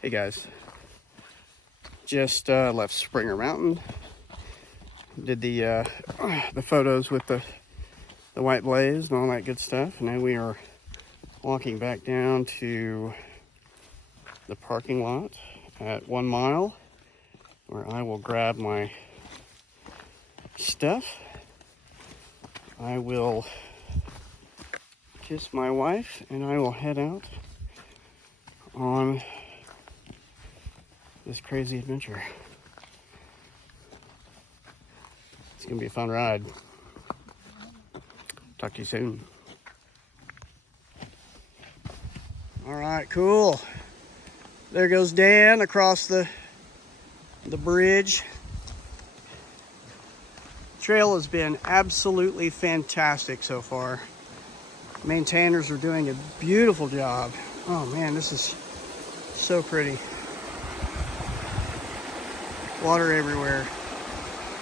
Hey guys, just left Springer Mountain. Did the photos with the white blaze and all that good stuff. And now we are walking back down to the parking lot at 1 mile, where I will grab my stuff. I will kiss my wife and I will head out on this crazy adventure. It's gonna be a fun ride. Talk to you soon. All right, cool. There goes Dan across the bridge. Trail has been absolutely fantastic so far. Maintainers are doing a beautiful job. Oh man, this is so pretty. Water everywhere.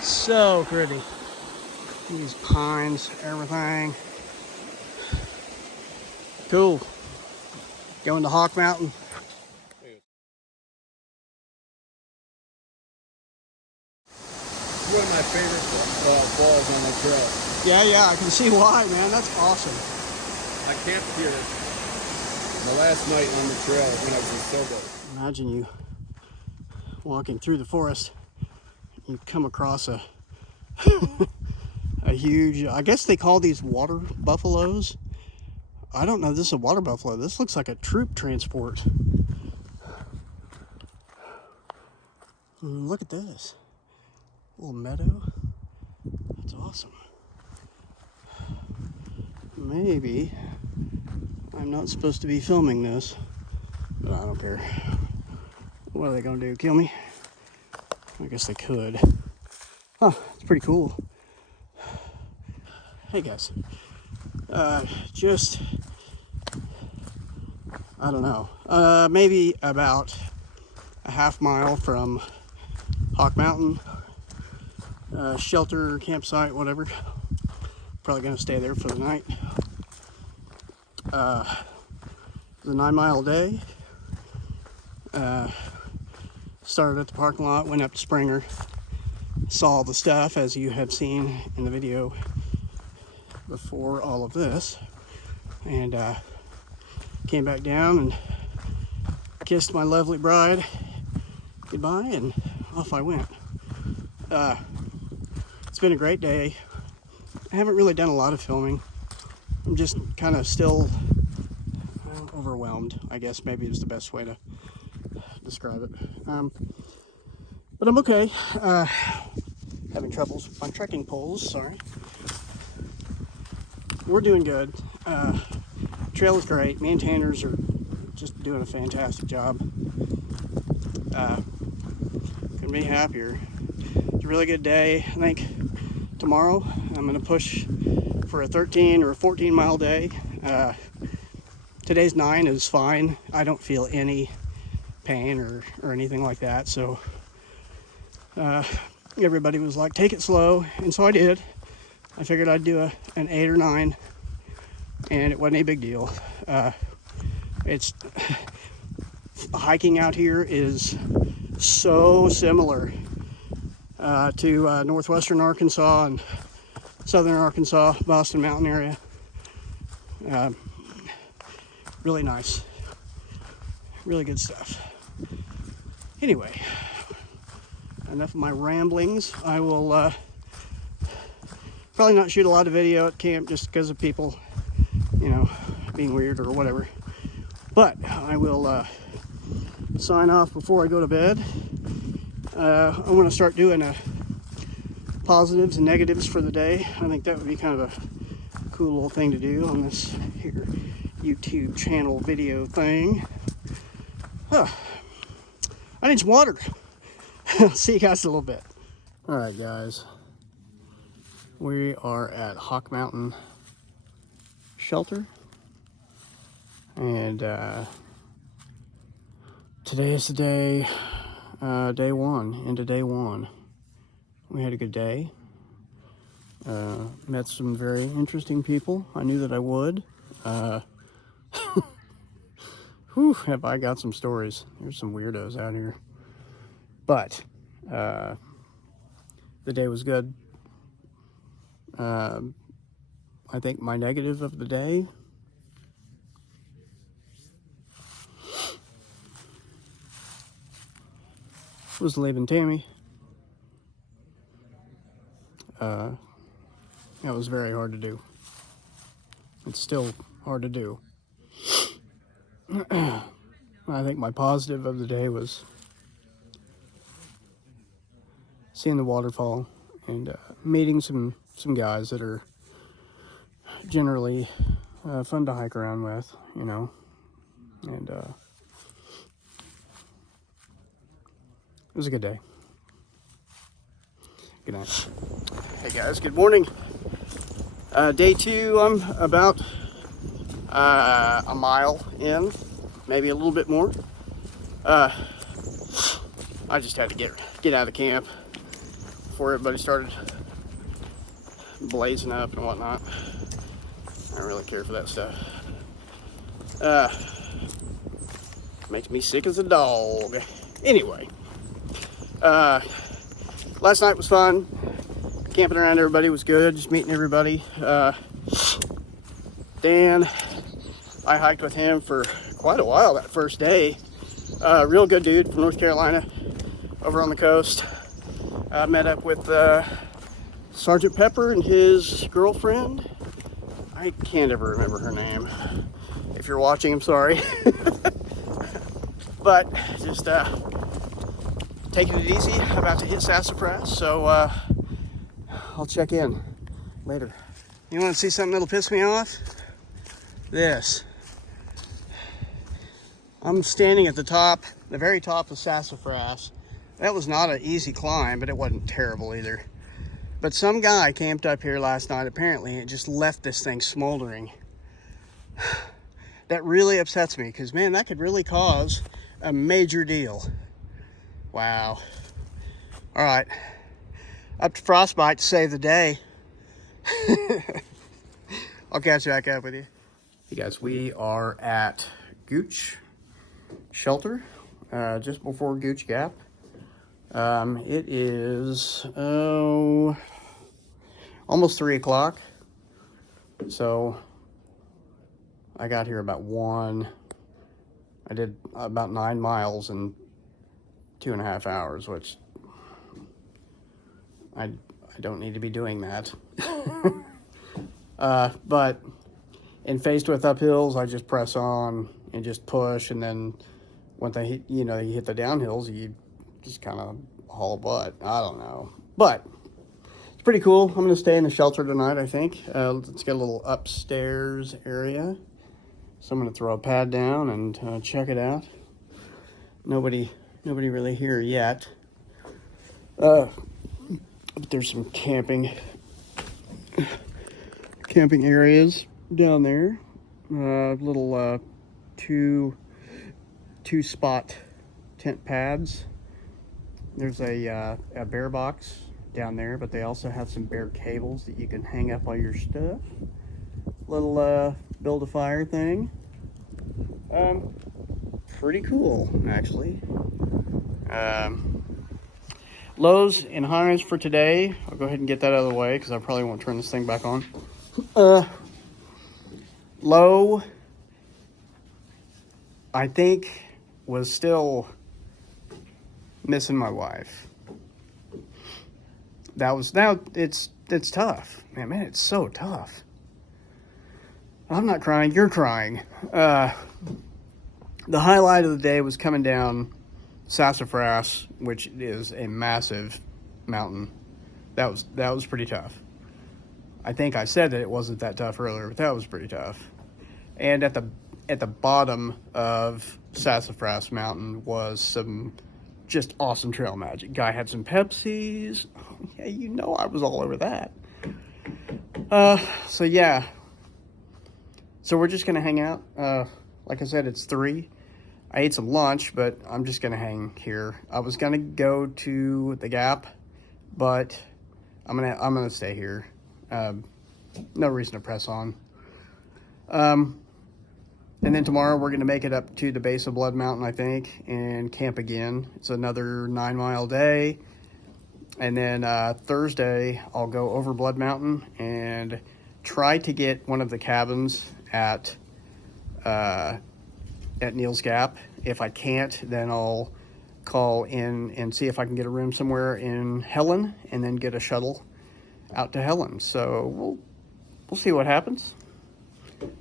So pretty. These pines, everything. Cool. Going to Hawk Mountain. One of my favorite falls on the trail. Yeah, I can see why, man. That's awesome. I camped here the last night on the trail when I was in Sobo. Imagine you walking through the forest. You come across a a huge, I guess they call these water buffaloes. I don't know, this is a water buffalo. This looks like a troop transport. Look at this. Little meadow. That's awesome. Maybe I'm not supposed to be filming this, but I don't care. What are they gonna do? Kill me? I guess they could. Huh, it's pretty cool. Hey guys. Just, I don't know, maybe about a half mile from Hawk Mountain. Shelter, campsite, whatever. Probably gonna stay there for the night. It was a 9 mile day. Started at the parking lot, went up to Springer, saw all the stuff as you have seen in the video before all of this, and came back down and kissed my lovely bride goodbye, and off I went. It's been a great day. I haven't really done a lot of filming. I'm just kind of still overwhelmed, I guess maybe is the best way to describe it. But I'm okay. Having troubles with my trekking poles, sorry. We're doing good. Trail is great. Maintainers are just doing a fantastic job. Couldn't be happier. It's a really good day. I think tomorrow I'm going to push for a 13 or a 14 mile day. Today's 9 is fine. I don't feel any pain or anything like that. So everybody was like, take it slow. And so I did. I figured I'd do an 8 or 9, and it wasn't a big deal. It's hiking out here is so similar to northwestern Arkansas and southern Arkansas, Boston Mountain area. Really nice, really good stuff. Anyway, enough of my ramblings. I will probably not shoot a lot of video at camp just because of people, you know, being weird or whatever. But I will sign off before I go to bed. I want to start doing positives and negatives for the day. I think that would be kind of a cool little thing to do on this here YouTube channel video thing. I need some water. See you guys in a little bit. All right, guys. We are at Hawk Mountain Shelter, and today is the day, day one, into day one. We had a good day. Met some very interesting people. I knew that I would. whew, have I got some stories. There's some weirdos out here. But the day was good. I think my negative of the day was leaving Tammy. That was very hard to do. It's still hard to do. I think my positive of the day was seeing the waterfall and meeting some guys that are generally fun to hike around with, you know. And it was a good day. Good night. Hey guys, good morning. Day 2, I'm about a mile in, maybe a little bit more. I just had to get out of the camp before everybody started blazing up and whatnot. I don't really care for that stuff. Makes me sick as a dog. Anyway, last night was fun. Camping around everybody was good. Just meeting everybody. Dan, I hiked with him for quite a while that first day. Real good dude from North Carolina, over on the coast. I met up with Sergeant Pepper and his girlfriend. I can't ever remember her name. If you're watching, I'm sorry. But just taking it easy. About to hit Sassafras, so I'll check in later. You want to see something that'll piss me off? This. I'm standing at the very top of Sassafras. That was not an easy climb, but it wasn't terrible either. But some guy camped up here last night, apparently, and just left this thing smoldering. That really upsets me, because, man, that could really cause a major deal. Wow. All right. Up to Frostbite to save the day. I'll catch back up with you. Hey, guys, we are at Gooch Shelter, just before Gooch Gap. It is almost 3 o'clock, so I got here about 1. I did about 9 miles in 2.5 hours, which I don't need to be doing that. But in faced with uphills, I just press on and just push, and then when they hit, you hit the downhills, you just kind of haul butt. I don't know, but it's pretty cool. I'm gonna stay in the shelter tonight, I think. Let's get a little upstairs area, so I'm gonna throw a pad down and check it out. Nobody really here yet. But there's some camping areas down there. Little two spot tent pads. There's a bear box down there, but they also have some bear cables that you can hang up all your stuff. Little build a fire thing. Pretty cool, actually. Lows and highs for today. I'll go ahead and get that out of the way because I probably won't turn this thing back on. Low, I think, was still missing my wife. It's tough. Man, it's so tough. I'm not crying, you're crying. The highlight of the day was coming down Sassafras, which is a massive mountain. That was pretty tough. I think I said that it wasn't that tough earlier, but that was pretty tough. And at the bottom of Sassafras Mountain was some just awesome trail magic. Guy had some Pepsis. Oh, yeah, I was all over that. So yeah. So we're just gonna hang out. Like I said, it's 3. I ate some lunch, but I'm just gonna hang here. I was gonna go to the Gap, but I'm gonna stay here. No reason to press on. And then tomorrow we're going to make it up to the base of Blood Mountain, I think, and camp again. It's another 9-mile day. And then Thursday I'll go over Blood Mountain and try to get one of the cabins at Neels Gap. If I can't, then I'll call in and see if I can get a room somewhere in Helen, and then get a shuttle out to Helen. So we'll see what happens.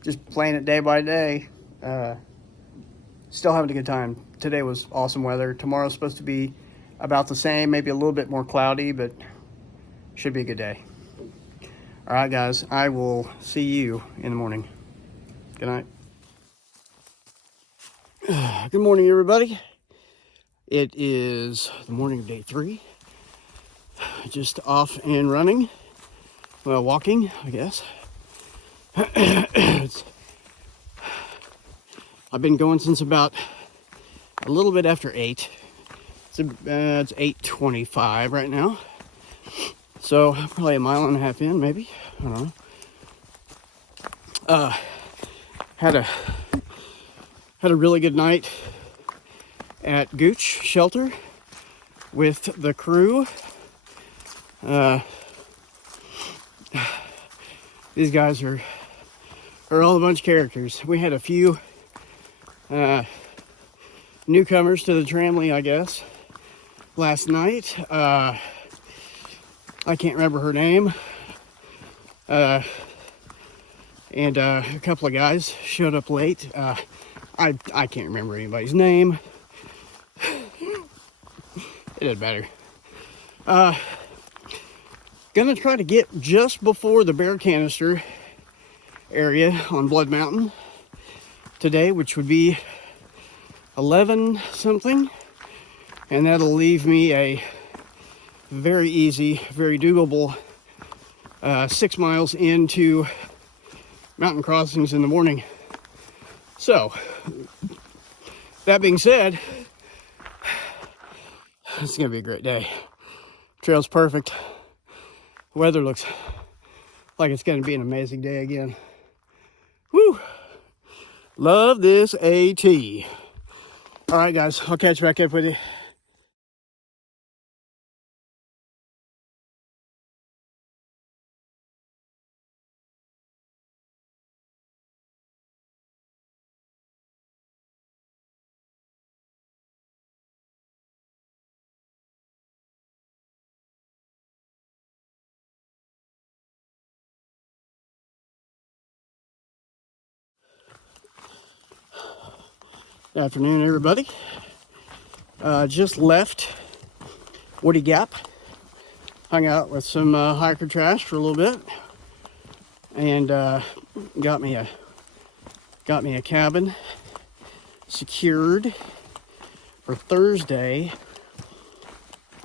Just playing it day by day. Still having a good time. Today was awesome weather. Tomorrow's supposed to be about the same, maybe a little bit more cloudy, but should be a good day. All right, guys, I will see you in the morning. Good night. Good morning, everybody. It is the morning of day 3. Just off and running. Well, walking, I guess. I've been going since about a little bit after 8. It's 8:25 right now. So probably a mile and a half in, maybe. I don't know. Had a really good night at Gooch Shelter with the crew. These guys are all a bunch of characters. We had a few newcomers to the Tramley, I guess, last night. I can't remember her name. And a couple of guys showed up late. I can't remember anybody's name. It doesn't matter. Gonna try to get just before the bear canister area on Blood Mountain today, which would be 11 something, and that'll leave me a very easy, very doable 6 miles into mountain crossings in the morning. So that being said, it's gonna be a great day. Trail's perfect. Weather looks like it's gonna be an amazing day again. Woo! Love this AT. All right, guys, I'll catch back up with you. Good afternoon, everybody. Just left Woody Gap. Hung out with some hiker trash for a little bit, and got me a cabin secured for Thursday.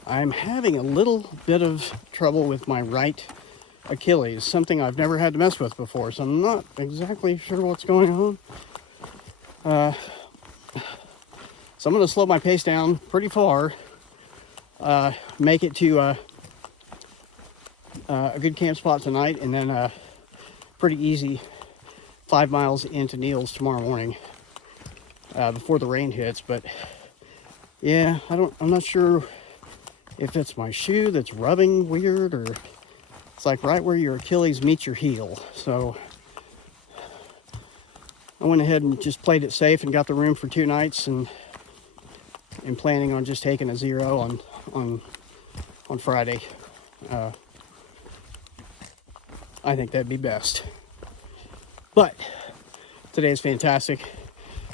I'm having a little bit of trouble with my right Achilles, something I've never had to mess with before, so I'm not exactly sure what's going on. So I'm going to slow my pace down pretty far, make it to a good camp spot tonight, and then pretty easy 5 miles into Neels tomorrow morning before the rain hits. But yeah, I'm not sure if it's my shoe that's rubbing weird, or it's like right where your Achilles meets your heel. So I went ahead and just played it safe and got the room for 2 nights, and planning on just taking a 0 on Friday. I think that'd be best. But today is fantastic.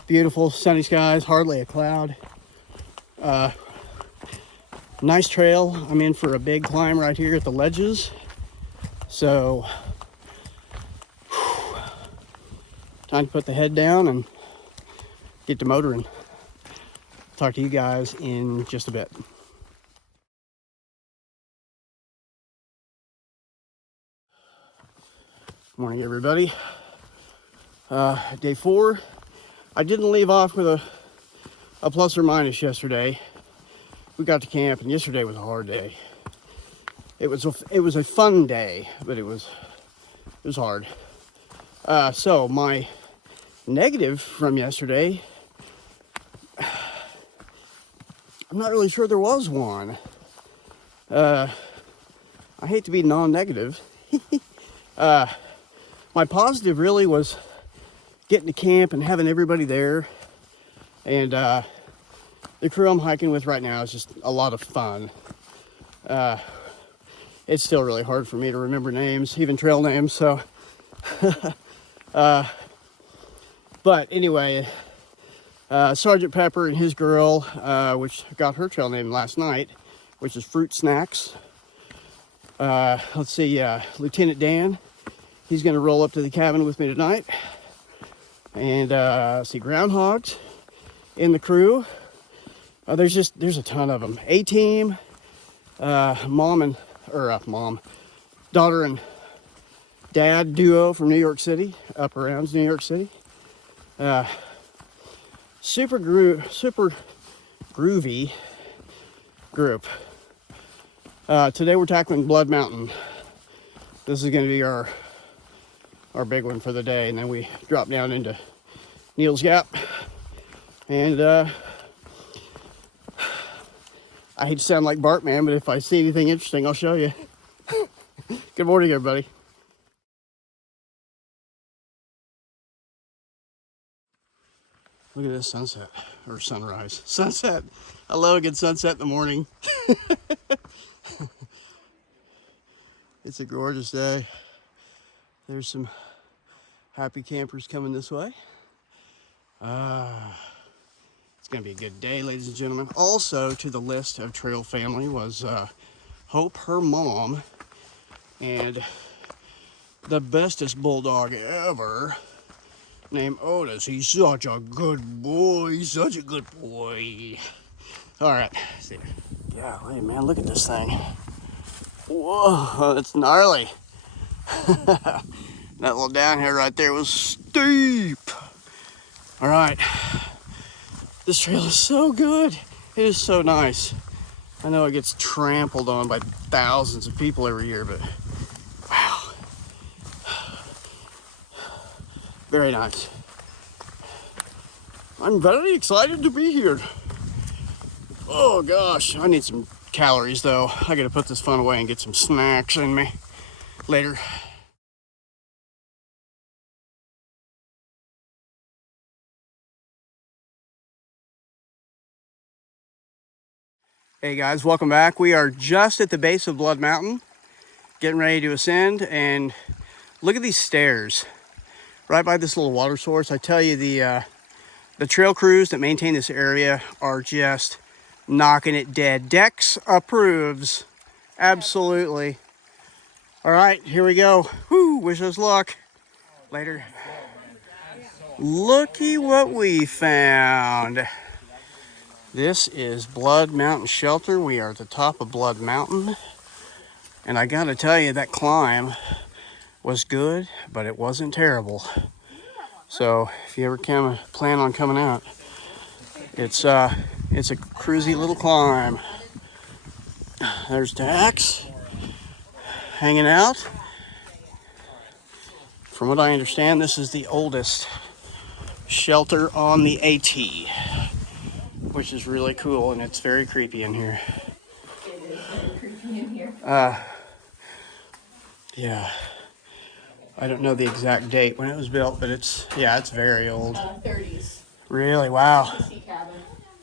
Beautiful sunny skies, hardly a cloud. Nice trail. I'm in for a big climb right here at the ledges. So time to put the head down and get to motoring. Talk to you guys in just a bit. Morning, everybody. Day 4. I didn't leave off with a plus or minus yesterday. We got to camp, and yesterday was a hard day. It was a fun day, but it was hard. So my negative from yesterday, I'm not really sure there was one. I hate to be non-negative. My positive really was getting to camp and having everybody there. And the crew I'm hiking with right now is just a lot of fun. It's still really hard for me to remember names, even trail names, so. But anyway, Sergeant Pepper and his girl, which got her trail name last night, which is Fruit Snacks. Let's see, Lieutenant Dan, he's gonna roll up to the cabin with me tonight. And see, groundhogs in the crew. There's a ton of them. A-team, daughter and dad duo from New York City, Upper Rounds, New York City. Super groovy group. Today we're tackling Blood Mountain. This is going to be our big one for the day, and then we drop down into Neels Gap. And I hate to sound like Bartman, but if I see anything interesting, I'll show you. Good morning, everybody. Look at this sunset, or sunrise. Sunset. I love a good sunset in the morning. It's a gorgeous day. There's some happy campers coming this way. It's gonna be a good day, ladies and gentlemen. Also to the list of trail family was Hope, her mom, and the bestest bulldog ever, named Otis. He's such a good boy. He's such a good boy. All right, see. Golly, man, look at this thing. Whoa, it's gnarly. That little downhill right there was steep. All right, this trail is so good. It is so nice. I know it gets trampled on by thousands of people every year, but wow. Very nice. I'm very excited to be here. Oh gosh, I need some calories though. I gotta put this phone away and get some snacks in me later. Hey guys, welcome back. We are just at the base of Blood Mountain, getting ready to ascend, and look at these stairs right by this little water source. I tell you, the trail crews that maintain this area are just knocking it dead. Dex approves. Absolutely. All right, here we go. Whoo, wish us luck. Later. Looky what we found. This is Blood Mountain Shelter. We are at the top of Blood Mountain. And I gotta tell you, that climb was good, but it wasn't terrible. So if you ever plan on coming out, it's a cruisy little climb. There's Dax hanging out. From what I understand, this is the oldest shelter on the AT, which is really cool, and it's very creepy in here. Yeah. I don't know the exact date when it was built, but it's very old. 30s. Really? Wow.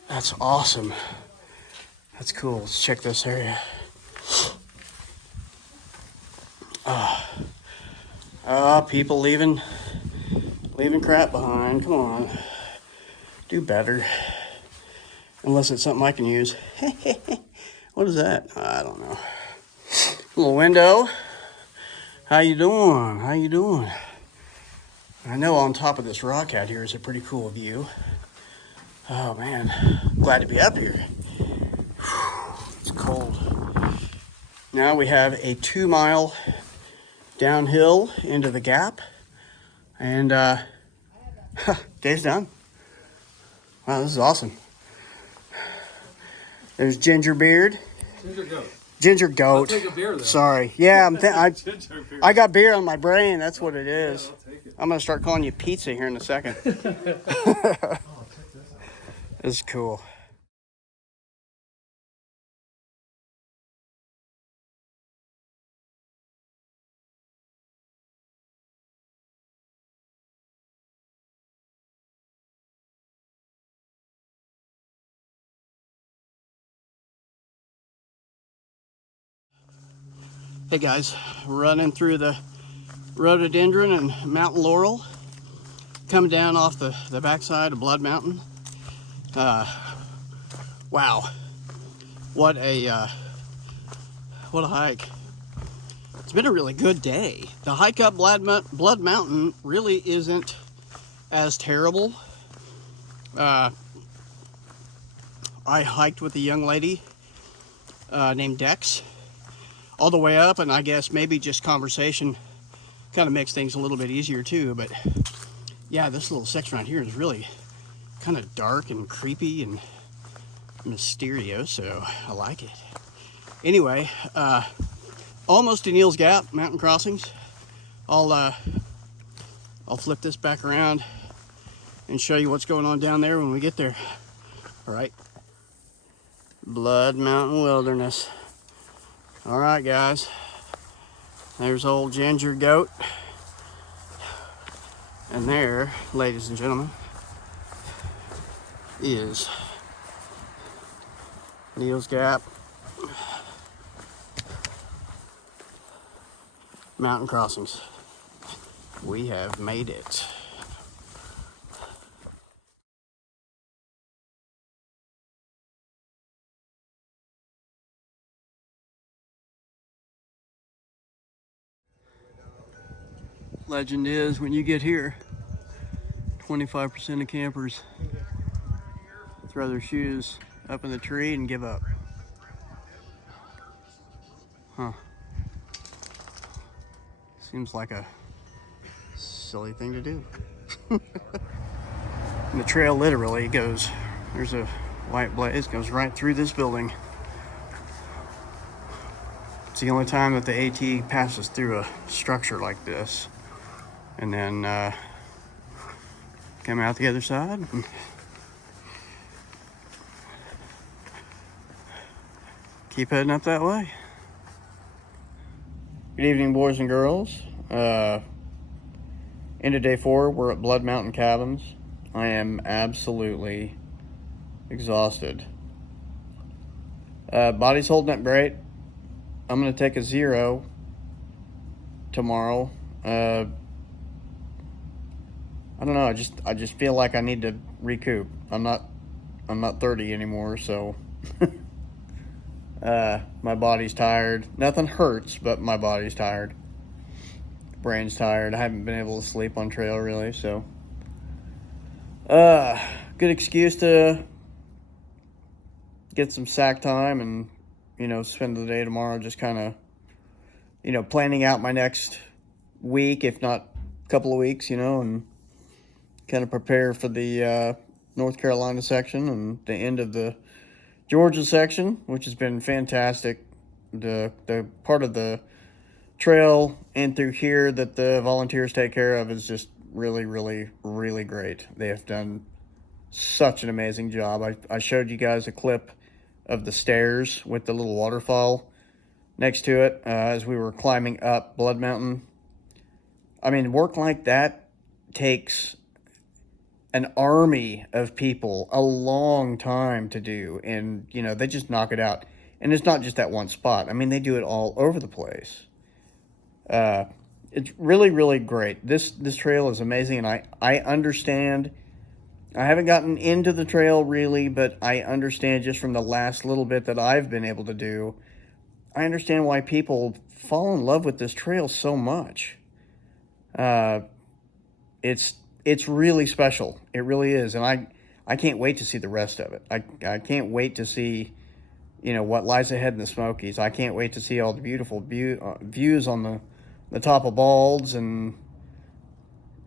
That's awesome. That's cool. Let's check this area. People leaving crap behind. Come on. Do better. Unless it's something I can use. What is that? I don't know. Little window. How you doing? How you doing? I know on top of this rock out here is a pretty cool view. Oh man, glad to be up here. It's cold. Now we have a 2-mile downhill into the gap, and day's done. Wow, this is awesome. There's Ginger Beard. Ginger goat. I'll take a beer, though. Sorry. Yeah, Ginger beer. I got beer on my brain. That's what it is. Yeah, I'll take it. I'm going to start calling you pizza here in a second. This is cool. Hey guys, running through the rhododendron and mountain laurel, coming down off the backside of Blood Mountain. Wow, what a hike. It's been a really good day. The hike up Blood Mountain really isn't as terrible. I hiked with a young lady named Dex all the way up, and I guess maybe just conversation kind of makes things a little bit easier too. But yeah, this little section right here is really kind of dark and creepy and mysterious, so I like it. Anyway, almost to Neels Gap mountain crossings. I'll flip this back around and show you what's going on down there when we get there. All right, Blood Mountain Wilderness. All right, guys, there's old Ginger Goat. And there, ladies and gentlemen, is Neels Gap mountain crossings. We have made it. Legend is, when you get here, 25% of campers throw their shoes up in the tree and give up. Huh. Seems like a silly thing to do. And the trail literally goes, there's a white blaze, goes right through this building. It's the only time that the AT passes through a structure like this. And then come out the other side. And keep heading up that way. Good evening, boys and girls. Into day 4, we're at Blood Mountain Cabins. I am absolutely exhausted. Body's holding up great. I'm gonna take a 0 tomorrow. I don't know. I just feel like I need to recoup. I'm not 30 anymore, so my body's tired. Nothing hurts, but my body's tired. Brain's tired. I haven't been able to sleep on trail really, so good excuse to get some sack time and spend the day tomorrow just kind of planning out my next week, if not a couple of weeks, and kind of prepare for the North Carolina section and the end of the Georgia section, which has been fantastic. The part of the trail in through here that the volunteers take care of is just really, really, really great. They have done such an amazing job. I showed you guys a clip of the stairs with the little waterfall next to it as we were climbing up Blood Mountain. I mean, work like that takes an army of people a long time to do, and they just knock it out. And it's not just that one spot. I mean, they do it all over the place. It's really, really great. This trail is amazing, and I understand. I haven't gotten into the trail really, but I understand just from the last little bit that I've been able to do, I understand why people fall in love with this trail so much. It's really special. It really is. And I can't wait to see the rest of it. I can't wait to see, what lies ahead in the Smokies. I can't wait to see all the beautiful views on the top of Balds, and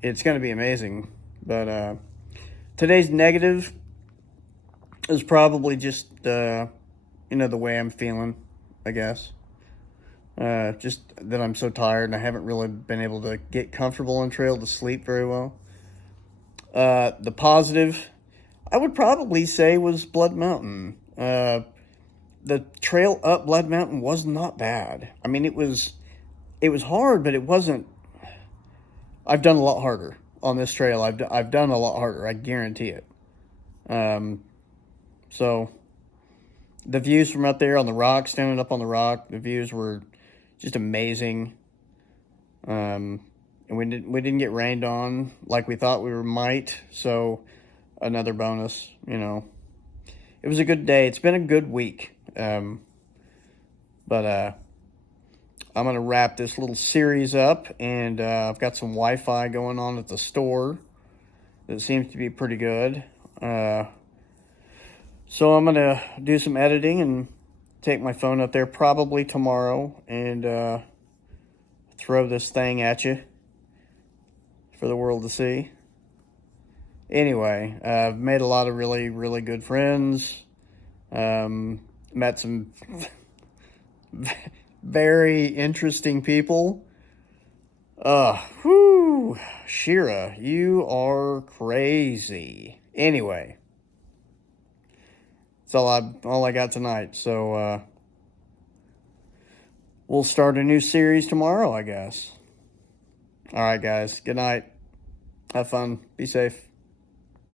it's going to be amazing. But today's negative is probably just, the way I'm feeling. I guess. Just that I'm so tired and I haven't really been able to get comfortable on trail to sleep very well. The positive, I would probably say, was Blood Mountain. The trail up Blood Mountain was not bad. I mean, it was hard, but it wasn't. I've done a lot harder on this trail. I've done a lot harder. I guarantee it. So the views from up there on the rock, standing up on the rock, the views were just amazing. And we didn't get rained on like we thought we might. So another bonus, you know. It was a good day. It's been a good week. But I'm going to wrap this little series up, and I've got some Wi-Fi going on at the store that seems to be pretty good. So I'm going to do some editing and take my phone up there probably tomorrow and throw this thing at you for the world to see. Anyway, I've made a lot of really, really good friends. Met some very interesting people. Shira, you are crazy. Anyway, that's all I got tonight. So we'll start a new series tomorrow, I guess. All right, guys. Good night. Have fun. Be safe.